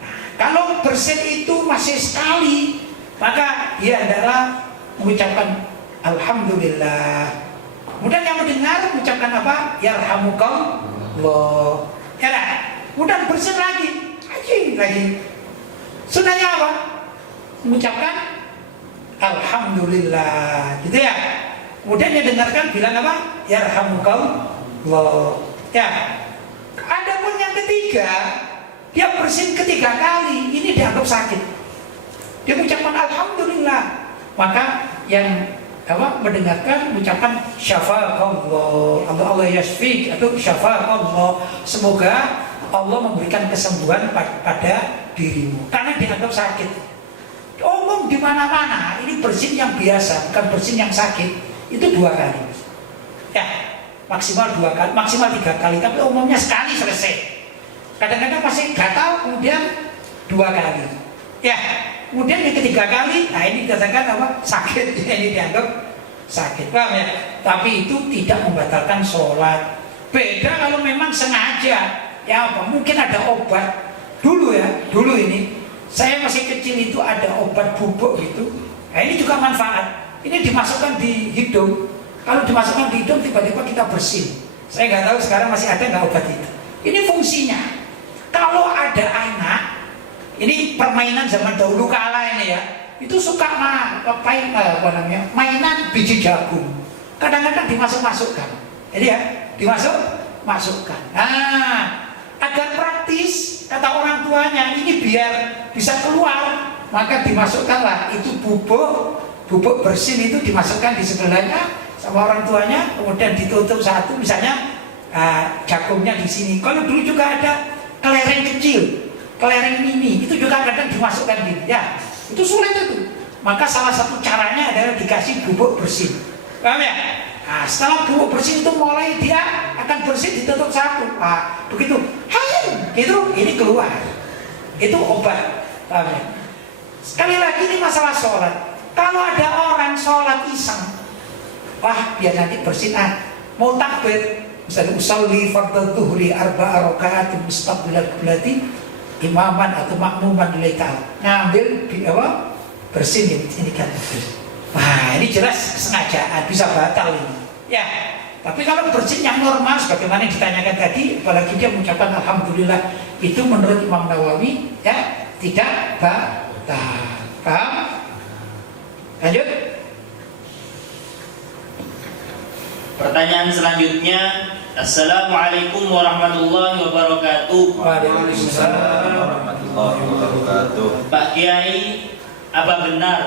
Nah, kalau bersin itu masih sekali, maka dia adalah mengucapkan alhamdulillah. Kemudian yang mendengar mengucapkan apa? Yarhamukallah. Ya lah. Kemudian bersin lagi. Sunahnya apa? Mengucapkan alhamdulillah, gitu ya. Kemudian yang dengarkan bilang apa? Yarhamukallah. Ya. Adapun yang ketiga, dia bersin 3 kali, ini dianggap sakit. Dia mengucapkan alhamdulillah, maka yang mendengarkan mengucapkan syafaqallah, Allah yashfik atau syafaqallah, semoga Allah memberikan kesembuhan pada dirimu, karena dianggap sakit. Umum di mana-mana, ini bersin yang biasa, bukan bersin yang sakit. Itu 2 kali ya, maksimal 2 kali, maksimal 3 kali, tapi umumnya sekali selesai. Kadang-kadang masih gatal, kemudian 2 kali ya. Kemudian yang 3 kali, nah ini dikatakan apa? Sakit, ini dianggap sakit, paham ya? Tapi itu tidak membatalkan sholat. Beda kalau memang sengaja ya, apa? Mungkin ada obat dulu ya, dulu ini saya masih kecil itu ada obat bubuk gitu. Nah ini juga manfaat. Ini dimasukkan di hidung. Kalau dimasukkan di hidung tiba-tiba kita bersin. Saya nggak tahu sekarang masih ada nggak obat itu. Ini fungsinya. Kalau ada anak, ini permainan zaman dahulu kala ini ya, itu suka mainan biji jagung. Kadang-kadang dimasukkan. Jadi ya, dimasukkan. Nah, agar praktis, kata orang tuanya, ini biar bisa keluar, maka dimasukkanlah itu bubuk bersin itu dimasukkan di sebelahnya sama orang tuanya, kemudian ditutup satu, misalnya jagungnya di sini. Kalau dulu juga ada kelereng kecil, kelereng mini, itu juga kadang dimasukkan gini ya. Itu sulit itu. Maka salah satu caranya adalah dikasih bubuk bersin. Paham ya? Nah, setelah bubuk bersin itu mulai dia akan bersin, ditutup satu. Nah, begitu, gitu, ini keluar. Itu obat. Paham ya? Sekali lagi ini masalah sholat. Kalau ada orang sholat iseng, wah biar nanti bersin, mau takbir, misalnya usolli fardhu dhuhri 4 raka'at mustaqbilal qiblati imaman atau makmuman lillahi ta'ala, ngambil bersin ini kan. Wah ini jelas kesengajaan, bisa batal ini ya. Tapi kalau bersin yang normal sebagaimana ditanyakan tadi, apalagi dia mengucapkan alhamdulillah, itu menurut Imam Nawawi ya tidak batal. Paham? Lanjut. Pertanyaan selanjutnya, Assalamualaikum warahmatullahi wabarakatuh. Waalaikumsalam warahmatullahi wabarakatuh. Pak Kiai, apa benar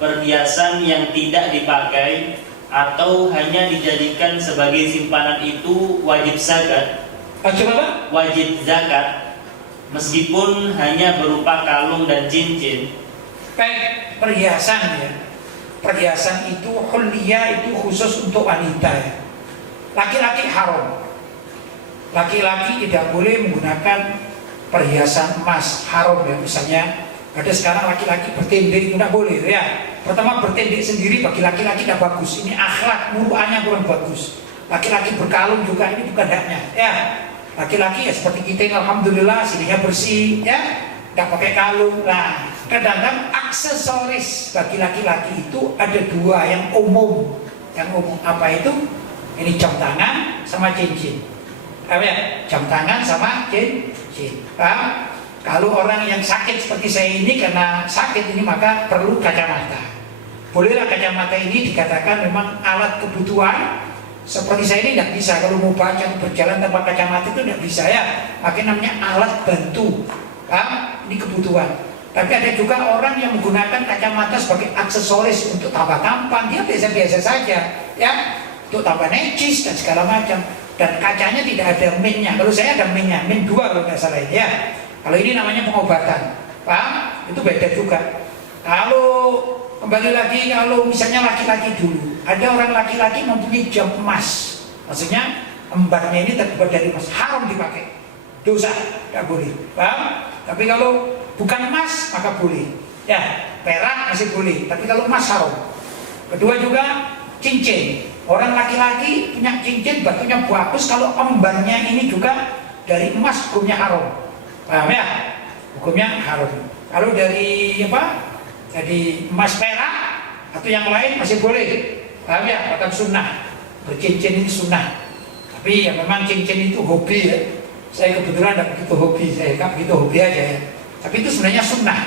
perhiasan yang tidak dipakai atau hanya dijadikan sebagai simpanan itu wajib zakat? Coba. Wajib zakat meskipun hanya berupa kalung dan cincin. Baik, perhiasan ya. Perhiasan itu hulliyah, itu khusus untuk wanita ya. Laki-laki haram. Laki-laki tidak boleh menggunakan perhiasan emas, haram ya. Misalnya ada sekarang laki-laki bertindih, tidak boleh ya. Pertama, bertindih sendiri bagi laki-laki tidak bagus. Ini akhlak muruannya kurang bagus. Laki-laki berkalung juga ini bukan haknya ya. Laki-laki ya seperti kita yang alhamdulillah sininya bersih ya, tidak pakai kalung. Nah, kadang-kadang aksesoris bagi laki-laki itu ada dua yang umum. Yang umum apa itu? Ini jam tangan sama cincin. Apa ya? Jam tangan sama cincin. Paham? Kalau orang yang sakit seperti saya ini, karena sakit ini maka perlu kacamata. Bolehlah kacamata ini dikatakan memang alat kebutuhan. Seperti saya ini tidak bisa, kalau mau baca berjalan tanpa kacamata itu tidak bisa ya. Makanya namanya alat bantu. Paham? Ini kebutuhan. Tapi ada juga orang yang menggunakan kacamata sebagai aksesoris untuk tambah tampan. Dia biasa-biasa saja ya, untuk tambah necis dan segala macam. Dan kacanya tidak ada minnya. Kalau saya ada minnya, min 2 kalau nggak salah ya. Kalau ini namanya pengobatan, paham? Itu beda juga. Kalau kembali lagi, kalau misalnya laki-laki dulu, ada orang laki-laki mempunyai jam emas, maksudnya embarnya ini terbuat dari emas, haram dipakai, dosa, tidak boleh, paham? Tapi kalau bukan emas maka boleh, ya perak masih boleh, tapi kalau emas haram. Kedua juga cincin, orang laki-laki punya cincin batunya bagus, kalau embarnya ini juga dari emas hukumnya haram. Paham ya? Hukumnya haram. Kalau dari apa? Jadi emas perak atau yang lain masih boleh. Paham ya? Kata sunnah. Bercincin ini sunnah. Tapi ya memang cincin itu hobi ya. Saya kebetulan tidak begitu hobi. Saya kan begitu hobi aja ya. Tapi itu sebenarnya sunnah.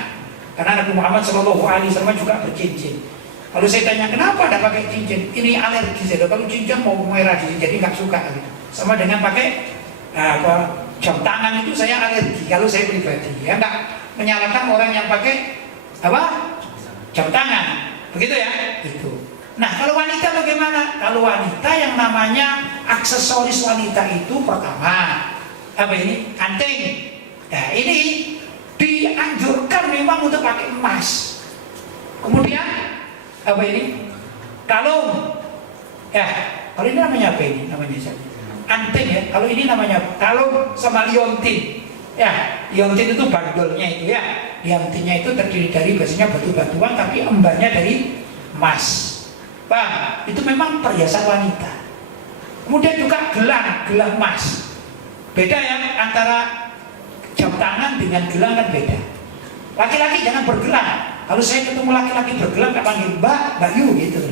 Karena Nabi Muhammad SAW juga bercincin. Kalau saya tanya kenapa tidak pakai cincin? Ini alergi saya. Kalau cincin mau merah jadi nggak suka. Sama dengan pakai jam tangan itu saya alergi kalau saya pribadi ya, enggak menyalahkan orang yang pakai apa jam tangan begitu ya itu. Nah kalau wanita bagaimana? Kalau wanita yang namanya aksesoris wanita itu pertama apa ini anting. Nah ini dianjurkan memang untuk pakai emas. Kemudian apa ini kalung ya. Kalau ini namanya apa ini namanya saya anting ya, kalau ini namanya kalung sama liontin ya. Liontin itu bandolnya itu ya, liontinnya itu terdiri dari biasanya batu-batuan tapi embarnya dari emas. Bang, itu memang perhiasan wanita. Kemudian juga gelang emas. Beda ya antara jam tangan dengan gelang kan beda. Laki-laki jangan bergelang. Kalau saya ketemu laki-laki bergelang tak panggil Mbak Yu gitu.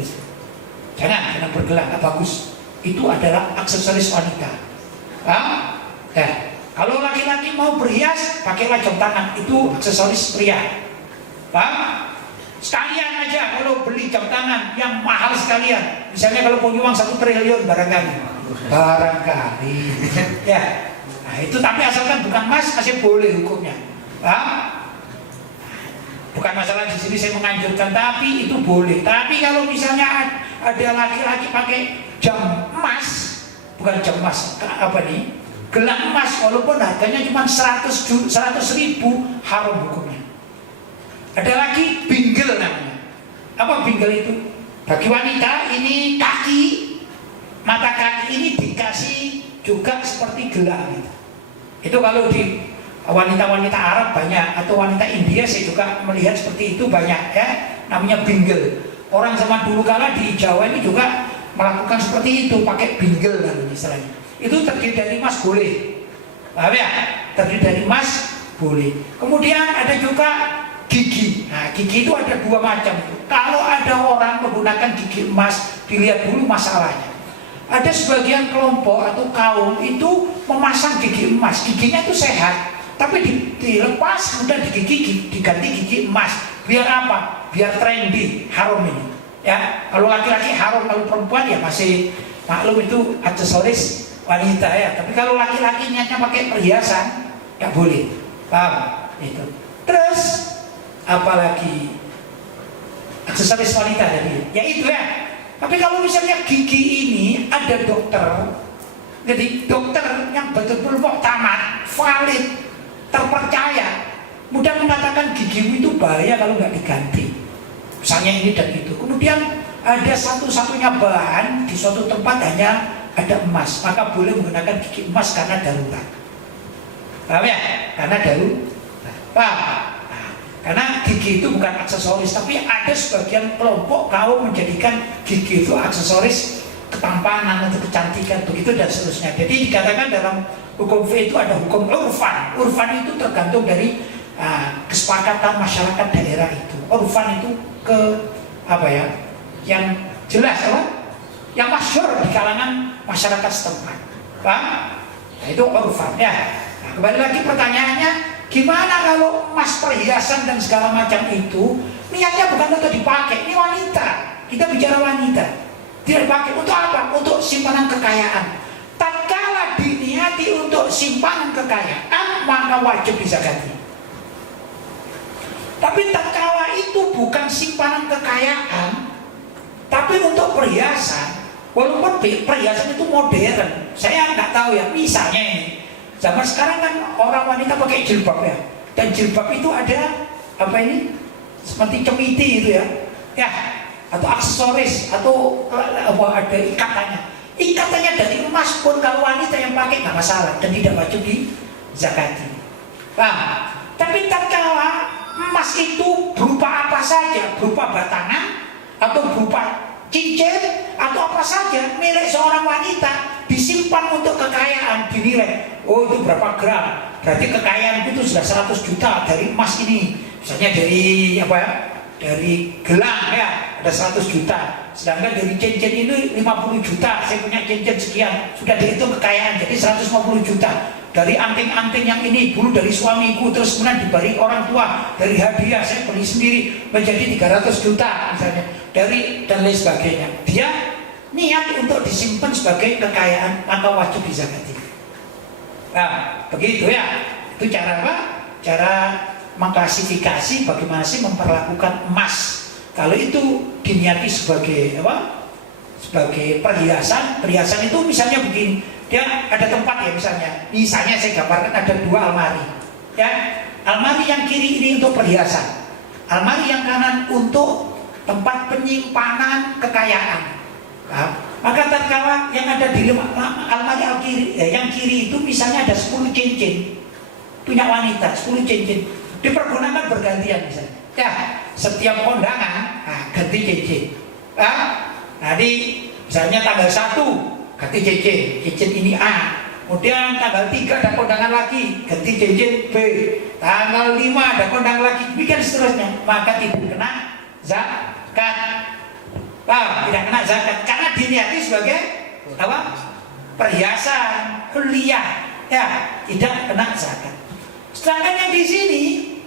Jangan bergelang, tak bagus. Itu adalah aksesoris wanita. Kalau laki-laki mau berhias, pakailah jam tangan, itu aksesoris pria. Paham? Sekalian aja kalau beli jam tangan yang mahal sekalian. Misalnya kalau punya uang 1 triliun barangkali. Ya. Nah, itu tapi asalkan bukan emas masih boleh hukumnya. Paham? Bukan masalah di sini saya menganjurkan, tapi itu boleh. Tapi kalau misalnya ada laki-laki pakai jam emas, bukan jam emas, apa nih? Gelang emas, walaupun harganya cuma 100.000 haram hukumnya. Ada lagi bingle namanya. Apa bingle itu? Bagi wanita ini kaki, mata kaki ini dikasih juga seperti gelang gitu. Itu kalau di wanita-wanita Arab banyak, atau wanita India saya juga melihat seperti itu banyak ya, namanya bingle. Orang zaman dulu kala di Jawa ini juga melakukan seperti itu, pakai bingle dan istilahnya. Itu terdiri dari emas boleh. Paham ya? Terdiri dari emas boleh. Kemudian ada juga gigi. Nah, gigi itu ada 2 macam. Kalau ada orang menggunakan gigi emas, dilihat dulu masalahnya. Ada sebagian kelompok atau kaum itu memasang gigi emas. Giginya itu sehat, tapi dilepas kemudian diganti gigi emas. Biar apa? Biar trendy, harum ini. Ya, kalau laki-laki harum, kalau perempuan ya masih maklum itu aksesoris wanita ya. Tapi kalau laki-laki niatnya pakai perhiasan, nggak boleh. Paham? Itu. Terus apalagi aksesoris wanita tadi? Ya itu ya. Tapi kalau misalnya gigi ini ada dokter, jadi dokter yang betul-betul tamat, valid, terpercaya, mudah mengatakan gigimu itu bahaya kalau nggak diganti. Misalnya ini dan itu. Kemudian ada satu-satunya bahan di suatu tempat hanya ada emas, maka boleh menggunakan gigi emas karena darurat. Paham ya? Karena darurat. Paham? Nah, karena gigi itu bukan aksesoris, tapi ada sebagian kelompok kaum menjadikan gigi itu aksesoris ketampanan atau kecantikan, begitu dan seterusnya. Jadi dikatakan dalam hukum fiqh itu ada hukum urfan. Urfan itu tergantung dari kesepakatan masyarakat daerah itu. Urfan itu yang jelas apa? Yang masyhur di kalangan masyarakat setempat. Paham? Nah, itu urfan ya. Nah, kembali lagi pertanyaannya, gimana kalau emas, perhiasan dan segala macam itu niatnya bukan untuk dipakai? Ini wanita. Kita bicara wanita. Tidak dipakai untuk apa? Untuk simpanan kekayaan. Tatkala diniati untuk simpanan kekayaan, maka wajib dizakati. Tapi tatkala itu bukan simpanan kekayaan, tapi untuk perhiasan, walaupun perhiasan itu modern, saya nggak tahu ya. Misalnya ini, zaman sekarang kan orang wanita pakai jilbab ya, dan jilbab itu ada apa ini, seperti cemiti itu ya, atau aksesoris, atau ada ikatannya. Ikatannya dari emas pun kalau wanita yang pakai nggak masalah dan tidak wajib dizakati. Nah, tapi tatkala emas itu berupa apa saja, berupa batangan atau berupa cincin atau apa saja milik seorang wanita, disimpan untuk kekayaan, dinilai, oh itu berapa gram, berarti kekayaan itu sudah 100 juta dari emas ini, misalnya dari apa ya, dari gelang ya ada 100 juta, sedangkan dari cincin ini 50 juta, saya punya cincin sekian, sudah dihitung kekayaan jadi 150 juta. Dari anting-anting yang ini dulu dari suamiku, terus kemudian diberi orang tua, dari hadiah saya beli sendiri menjadi 300 juta misalnya, dari dan lain sebagainya. Dia niat untuk disimpan sebagai kekayaan, maka wajib dizakati. Nah, begitu ya. Itu cara apa? Cara mengklasifikasi bagaimana sih memperlakukan emas. Kalau itu diniati sebagai apa? Sebagai perhiasan. Perhiasan itu misalnya begini. Dia ada tempat ya, misalnya saya gambarkan ada 2 almari ya. Almari yang kiri ini untuk perhiasan, almari yang kanan untuk tempat penyimpanan kekayaan. Nah, maka tatkala yang ada di almari yang kiri itu misalnya ada 10 cincin punya wanita, 10 cincin dipergunakan bergantian misalnya ya, setiap kondangan ganti cincin. Nanti misalnya tanggal 1 ganti cincin ini A, kemudian tanggal 3 ada kondangan lagi, ganti cincin B, tanggal 5 ada kondangan lagi, demikian seterusnya, maka tidak kena zakat. Tidak kena zakat karena diniati sebagai apa? Perhiasan, kuliah, ya tidak kena zakat. Sedangkan yang di sini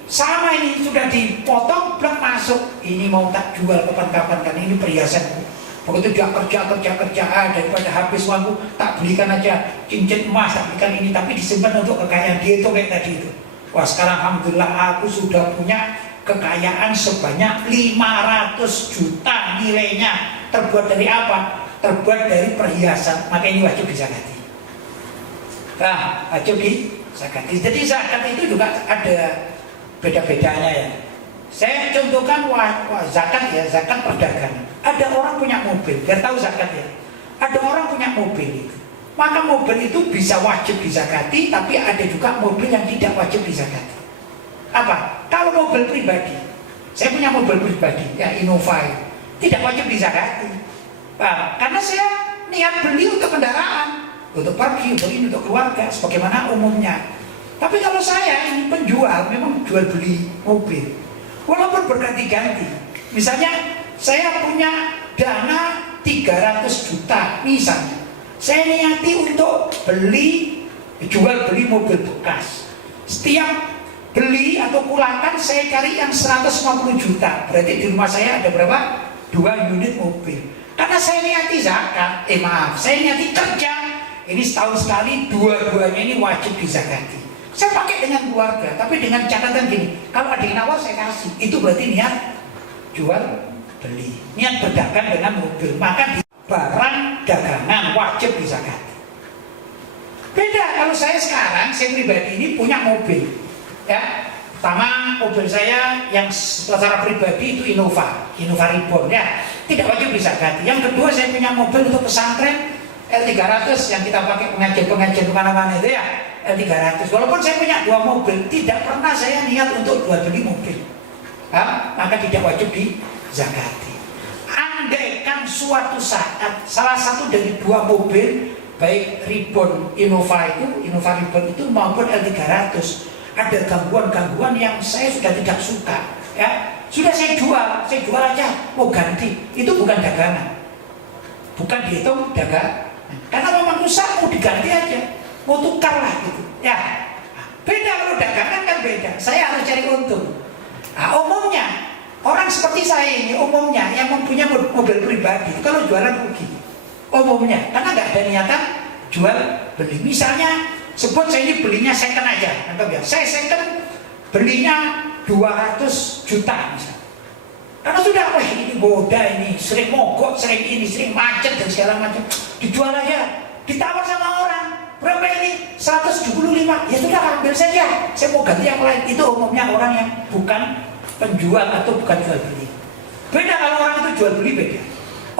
sama, ini sudah dipotong belum masuk, ini mau tak jual kapan-kapan kan ini perhiasanku. Begitu dia kerja daripada habis uangku, tak belikan aja cincin emas, tak belikan ini, tapi disimpan untuk kekayaan dia itu kayak tadi itu. Wah sekarang alhamdulillah aku sudah punya kekayaan sebanyak 500 juta nilainya. Terbuat dari apa? Terbuat dari perhiasan, maka ini wajib dizakati. Nah, wajib dizakati. Jadi zakat itu juga ada beda-bedanya ya. Saya contohkan zakat ya, zakat perdagangan. Ada orang punya mobil, biar tahu zakat ya. Ada orang punya mobil itu, maka mobil itu bisa wajib dizakati, tapi ada juga mobil yang tidak wajib dizakati. Apa? Kalau mobil pribadi, saya punya mobil pribadi, ya Innova, tidak wajib dizakati. Karena saya niat beli untuk kendaraan, untuk pergi, untuk ini, untuk keluarga, sebagaimana umumnya. Tapi kalau saya ini penjual, memang jual beli mobil, walaupun berganti-ganti. Misalnya saya punya dana 300 juta misalnya, saya niati untuk jual beli mobil bekas. Setiap beli atau pulangkan, saya cari yang 150 juta. Berarti di rumah saya ada berapa? 2 unit mobil. Karena saya niati zakat, saya niati kerja. Ini setahun sekali, dua-duanya ini wajib dizakati. Saya pakai dengan keluarga, tapi dengan catatan gini, kalau ada yang nawar saya kasih. Itu berarti niat jual beli, niat berdagang dengan mobil. Maka barang dagangan wajib dizakati. Beda kalau saya sekarang, saya pribadi ini punya mobil, ya. Pertama, mobil saya yang secara pribadi itu Innova Reborn, ya, tidak wajib dizakati. Yang kedua, saya punya mobil untuk pesantren L300 yang kita pakai pengajian kemana-mana itu, ya, L300. Walaupun saya punya 2 mobil, tidak pernah saya niat untuk jual beli mobil, ya, maka tidak wajib dizakati. Andaikan suatu saat salah satu dari 2 mobil, baik Reborn Innova Reborn itu maupun L300, ada gangguan-gangguan yang saya sudah tidak suka, ya, sudah saya jual aja, mau ganti. Itu bukan dagangan, bukan dihitung dagang, karena memang rusak, mau diganti aja, mau tukar lah gitu, ya. Beda kalau dagangan kan beda, saya harus cari untung. Nah, umumnya orang seperti saya ini, umumnya yang mempunyai mobil pribadi kalau jualan rugi, umumnya, karena nggak ada niatan jual beli. Misalnya sebut saya ini belinya second aja, anggap ya, saya second belinya 200 juta misalnya. Karena sudah, wah ini boda ini, sering mogok, sering macet dan segala macam, dijual aja, ditawar sama orang, berapa ini? 175, ya sudah ambil saja, saya mau ganti yang lain. Itu umumnya orang yang bukan penjual atau bukan jual beli. Beda kalau orang itu jual beli, beda.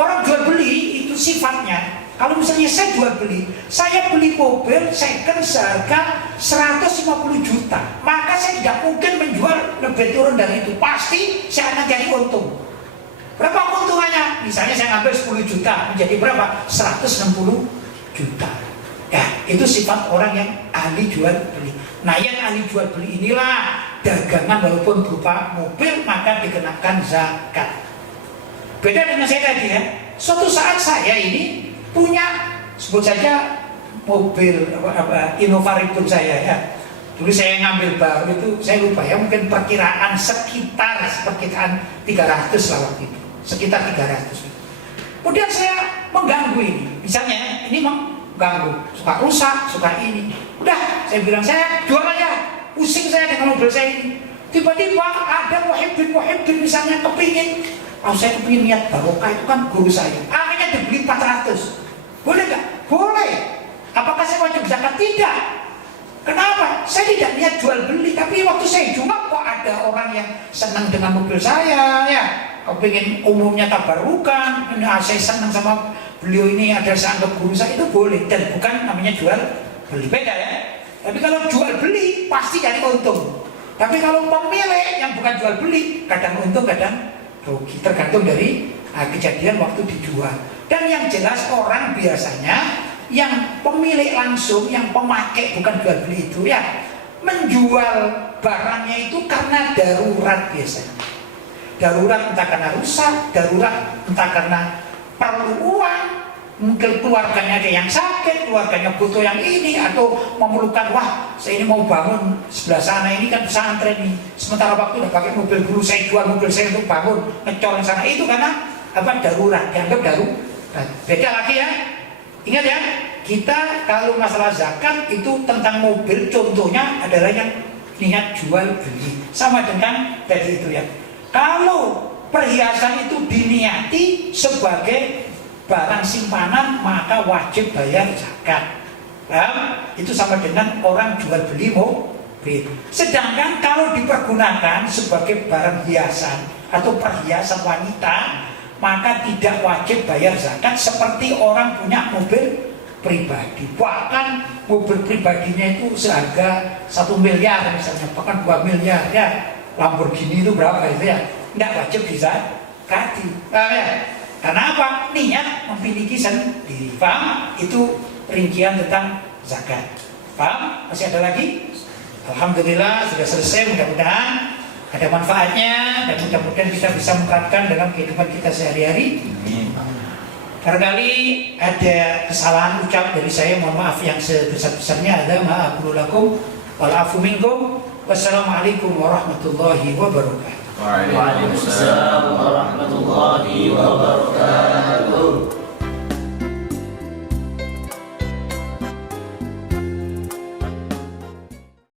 Orang jual beli itu sifatnya, kalau misalnya saya beli mobil second seharga 150 juta, maka saya tidak mungkin menjual lebih turun dari itu. Pasti saya akan cari untung. Berapa keuntungannya? Misalnya saya ngambil 10 juta, menjadi berapa? 160 juta. Ya, itu sifat orang yang ahli jual beli. Nah, yang ahli jual beli inilah dagangan walaupun berupa mobil maka dikenakan zakat. Beda dengan saya tadi, ya. Suatu saat saya ini punya, sebut saja mobil Innova Reborn saya, ya. Dulu saya ngambil baru itu, saya lupa ya, mungkin perkiraan sekitar 300 lah waktu itu, sekitar 300. Kemudian saya mengganggu ini, misalnya ini mengganggu, suka rusak, suka ini. Udah, saya bilang saya jual aja, pusing saya dengan mobil saya ini. Tiba-tiba ada muhibbin misalnya kepingin, saya kepingin niat barokah, itu kan guru saya. Akhirnya dibeli 400. Boleh nggak? Boleh. Apakah saya wajib zakat? Tidak. Kenapa? Saya tidak niat jual beli, tapi waktu saya jual kok ada orang yang senang dengan mobil saya, ya, kepingin umumnya tabarukan, saya senang sama beliau ini, ada saya anggap guru saya, itu boleh, dan bukan namanya jual beli. Beda, ya. Tapi kalau jual beli pasti cari untung. Tapi kalau pemilik yang bukan jual beli, kadang untung kadang rugi, tergantung dari kejadian waktu dijual. Dan yang jelas orang biasanya yang pemilik langsung, yang pemakai bukan jual beli itu, ya, menjual barangnya itu karena darurat biasanya. Darurat entah karena rusak, darurat entah karena perlu uang, mungkin keluarganya ada yang sakit, keluarganya butuh yang ini, atau memerlukan, wah saya ini mau bangun sebelah sana ini kan pesantren nih, sementara waktu udah pakai mobil dulu, saya jual mobil saya untuk bangun ngecor yang sana, itu karena darurat, dianggap darurat. Beda lagi, ya. Ingat, ya, kita kalau masalah zakat itu tentang mobil, contohnya adalah yang niat jual beli, sama dengan tadi itu, ya. Kalau perhiasan itu diniati sebagai barang simpanan maka wajib bayar zakat. Itu sama dengan orang jual beli mobil. Sedangkan kalau dipergunakan sebagai barang hiasan atau perhiasan wanita, maka tidak wajib bayar zakat seperti orang punya mobil pribadi. Bahkan mobil pribadinya itu seharga 1 miliar misalnya, bahkan 2 miliar, ya. Lamborghini itu berapa itu, ya, tidak wajib dizakati. Ya. Karena apa? Niat memiliki sendiri. Paham? Itu rincian tentang zakat. Paham? Masih ada lagi? Alhamdulillah sudah selesai, mudah-mudahan ada manfaatnya dan mudah-mudahan kita bisa menerapkan dalam kehidupan kita sehari-hari. Barangkali ada kesalahan ucap dari saya, mohon maaf yang sebesar-besarnya. Ada ma'afulu lakum wal afu minkum. Wassalamualaikum warahmatullahi wabarakatuh. Waalaikumsalam warahmatullahi wabarakatuh.